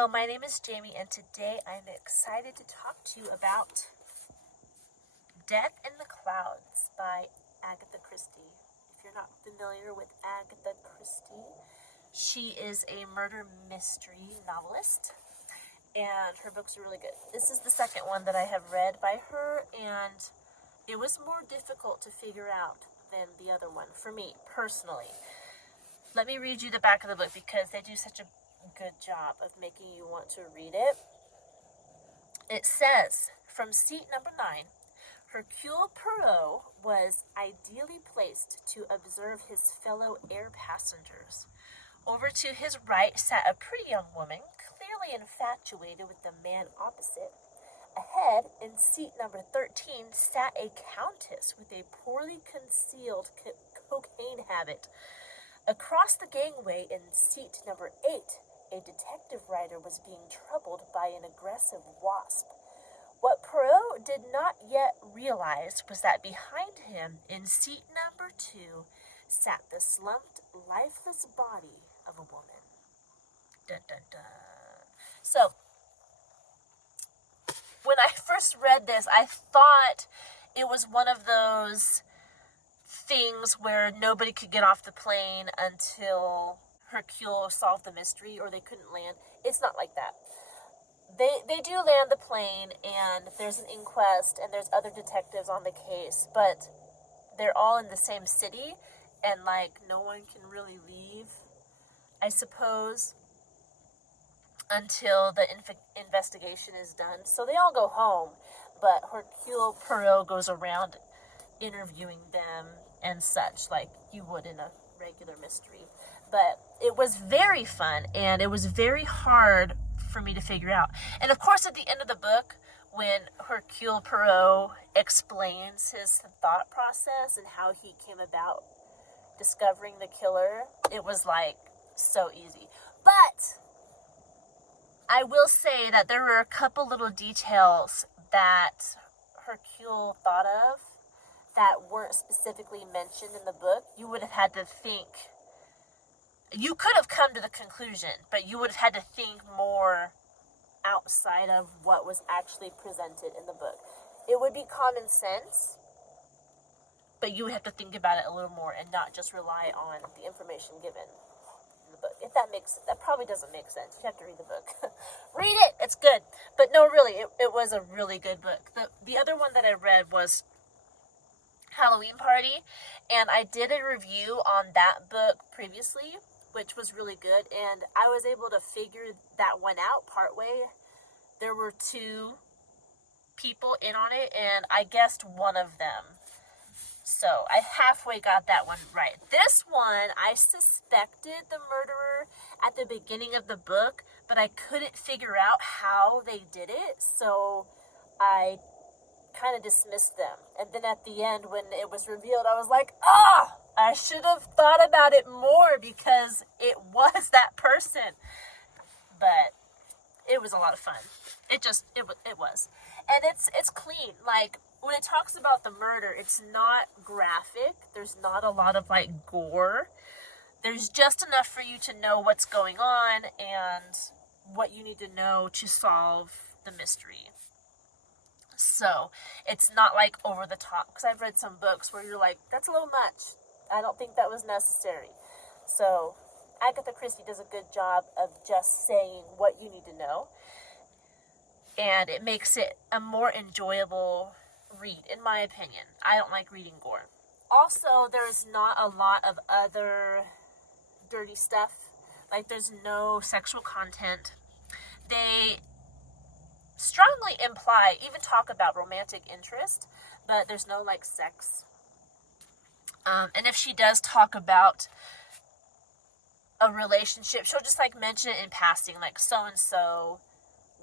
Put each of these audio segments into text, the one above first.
Hello, my name is Jamie, and today I'm excited to talk to you about Death in the Clouds by Agatha Christie. If you're not familiar with Agatha Christie, she is a murder mystery novelist, and her books are really good. This is the second one that I have read by her, and it was more difficult to figure out than the other one, for me, personally. Let me read you the back of the book because they do such a good job of making you want to read it. It says, from seat number 9, Hercule Poirot was ideally placed to observe his fellow air passengers. Over to his right sat a pretty young woman, clearly infatuated with the man opposite. Ahead, in seat number 13, sat a countess with a poorly concealed cocaine habit. Across the gangway in seat number 8, a detective writer was being troubled by an aggressive wasp. What Poirot did not yet realize was that behind him, in seat number 2, sat the slumped, lifeless body of a woman. Dun, dun, dun. So, when I first read this, I thought it was one of those things where nobody could get off the plane until Hercule solved the mystery, or they couldn't land. It's not like that. They do land the plane, and there's an inquest, and there's other detectives on the case, but they're all in the same city, and, no one can really leave, I suppose, until the investigation is done. So they all go home, but Hercule Poirot goes around interviewing them and such, like you would in a regular mystery. But it was very fun, and it was very hard for me to figure out. And of course, at the end of the book, when Hercule Poirot explains his thought process and how he came about discovering the killer, it was so easy. But I will say that there were a couple little details that Hercule thought of that weren't specifically mentioned in the book. You would have had to think. You could have come to the conclusion, but you would have had to think more outside of what was actually presented in the book. It would be common sense, but you would have to think about it a little more and not just rely on the information given in the book. If that probably doesn't make sense. You have to read the book. Read it! It's good. But no, really, it was a really good book. The other one that I read was Halloween Party, and I did a review on that book previously, which was really good, and I was able to figure that one out partway. There were 2 people in on it, and I guessed one of them. So I halfway got that one right. This one, I suspected the murderer at the beginning of the book, but I couldn't figure out how they did it, so I kind of dismissed them. And then at the end, when it was revealed, I was like, I should have thought about it more because it was that person. But it was a lot of fun. It was. And it's clean. When it talks about the murder, it's not graphic. There's not a lot of gore. There's just enough for you to know what's going on and what you need to know to solve the mystery. So, it's not over the top, because I've read some books where you're like, that's a little much. I don't think that was necessary. So, Agatha Christie does a good job of just saying what you need to know, and it makes it a more enjoyable read, in my opinion. I don't like reading gore. Also, there's not a lot of other dirty stuff. There's no sexual content. They strongly imply, even talk about romantic interest, but there's no sex. And if she does talk about a relationship, she'll just mention it in passing, so-and-so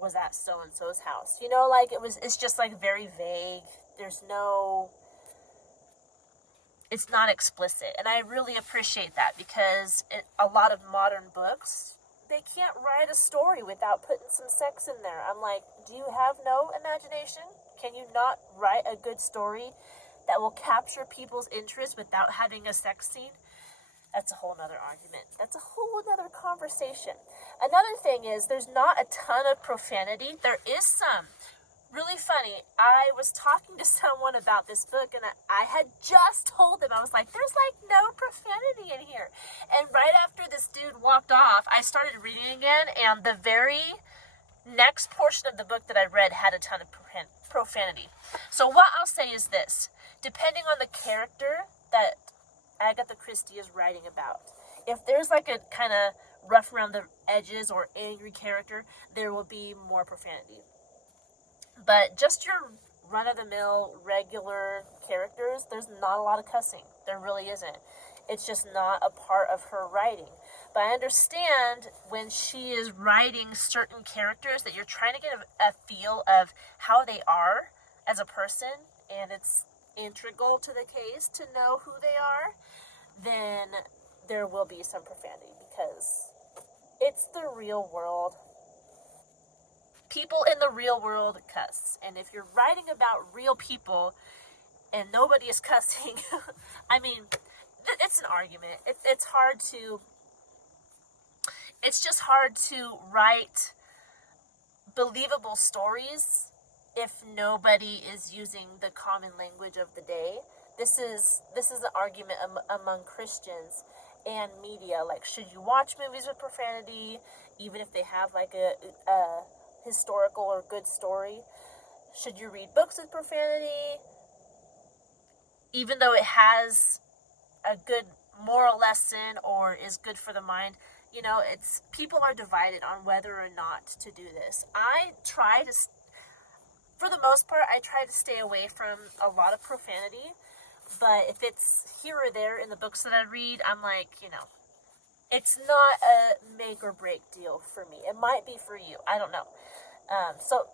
was at so-and-so's house. It's just very vague. It's not explicit. And I really appreciate that, because a lot of modern books, they can't write a story without putting some sex in there. I'm like, do you have no imagination? Can you not write a good story that will capture people's interest without having a sex scene? That's a whole nother argument. That's a whole nother conversation. Another thing is there's not a ton of profanity. There is some. Really funny. I was talking to someone about this book, and I had just told them, I was like, there's like no profanity in here. And right after this dude walked off, I started reading again, and the very next portion of the book that I read had a ton of profanity. So what I'll say is this. Depending on the character that Agatha Christie is writing about, if there's like a kind of rough around the edges or angry character, there will be more profanity. But just your run-of-the-mill regular characters, there's not a lot of cussing. There really isn't. It's just not a part of her writing. But I understand when she is writing certain characters that you're trying to get a feel of how they are as a person, and it's integral to the case to know who they are, then there will be some profanity because it's the real world. People in the real world cuss. And if you're writing about real people and nobody is cussing, I mean, it's an argument. It's hard to... It's just hard to write believable stories if nobody is using the common language of the day. This is an argument among Christians and media. Like, should you watch movies with profanity, even if they have like a historical or good story? Should you read books with profanity, even though it has a good moral lesson or is good for the mind? You know, it's people are divided on whether or not to do this. For the most part, I try to stay away from a lot of profanity, but if it's here or there in the books that I read, I'm like, it's not a make or break deal for me. It might be for you. I don't know. So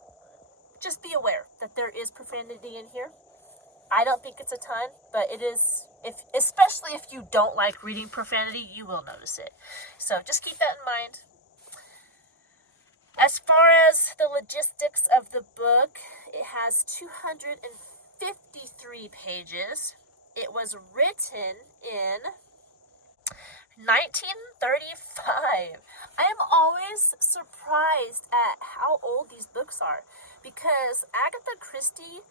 just be aware that there is profanity in here. I don't think it's a ton, but it is, especially if you don't like reading profanity, you will notice it. So just keep that in mind. As far as the logistics of the book, it has 253 pages. It was written in 1935. I am always surprised at how old these books are, because Agatha Christie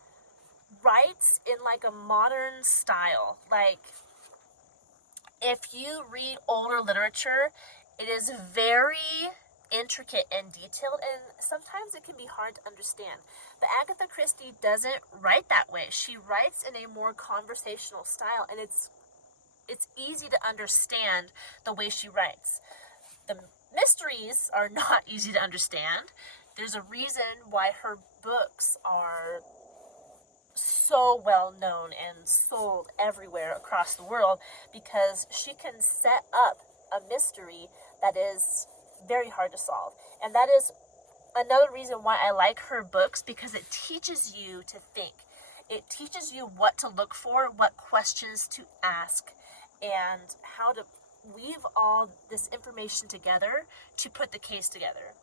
writes in like a modern style. Like, if you read older literature, it is very intricate and detailed, and sometimes it can be hard to understand. But Agatha Christie doesn't write that way. She writes in a more conversational style, and it's easy to understand the way she writes. The mysteries are not easy to understand. There's a reason why her books are so well known and sold everywhere across the world, because she can set up a mystery that is very hard to solve. And that is another reason why I like her books, because it teaches you to think. It teaches you what to look for, what questions to ask, and how to weave all this information together to put the case together.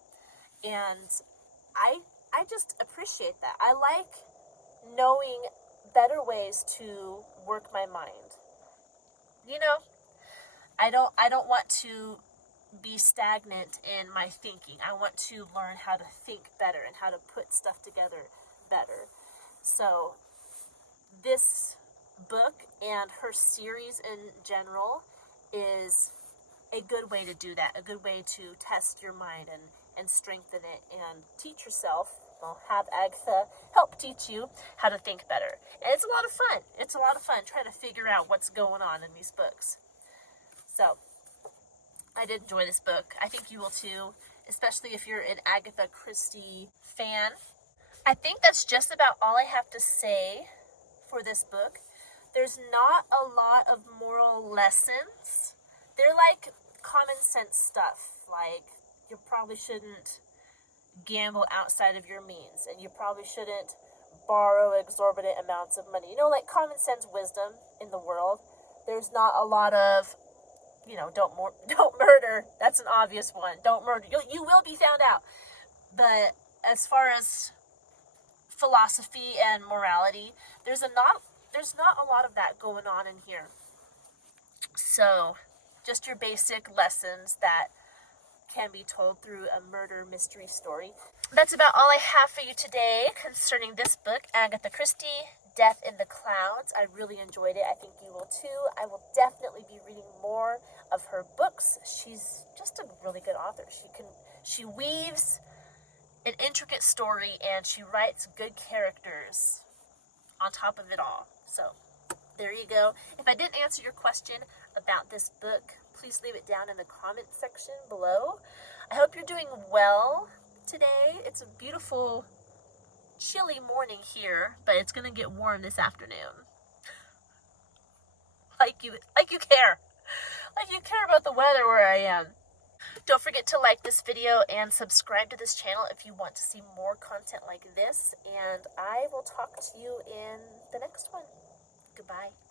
And I just appreciate that. I like knowing better ways to work my mind. I don't want to be stagnant in my thinking. I want to learn how to think better and how to put stuff together better. So this book and her series in general is a good way to do that, a good way to test your mind and strengthen it and teach yourself. Well, have Agatha help teach you how to think better. And it's a lot of fun. It's a lot of fun trying to figure out what's going on in these books. So I did enjoy this book. I think you will too, especially if you're an Agatha Christie fan. I think that's just about all I have to say for this book. There's not a lot of moral lessons. They're like common sense stuff. Like, you probably shouldn't gamble outside of your means, and you probably shouldn't borrow exorbitant amounts of money. Like common sense wisdom in the world. There's not a lot of, don't murder. That's an obvious one. Don't murder. You will be found out. But as far as philosophy and morality, there's not a lot of that going on in here. So, just your basic lessons that can be told through a murder mystery story. That's about all I have for you today concerning this book, Agatha Christie, Death in the Clouds. I really enjoyed it. I think you will too. I will definitely be reading more of her books. She's just a really good author. She weaves an intricate story and she writes good characters on top of it all. So there you go. If I didn't answer your question about this book, please leave it down in the comment section below. I hope you're doing well today. It's a beautiful, chilly morning here, but it's going to get warm this afternoon. Like you care. Like you care about the weather where I am. Don't forget to like this video and subscribe to this channel if you want to see more content like this. And I will talk to you in the next one. Goodbye.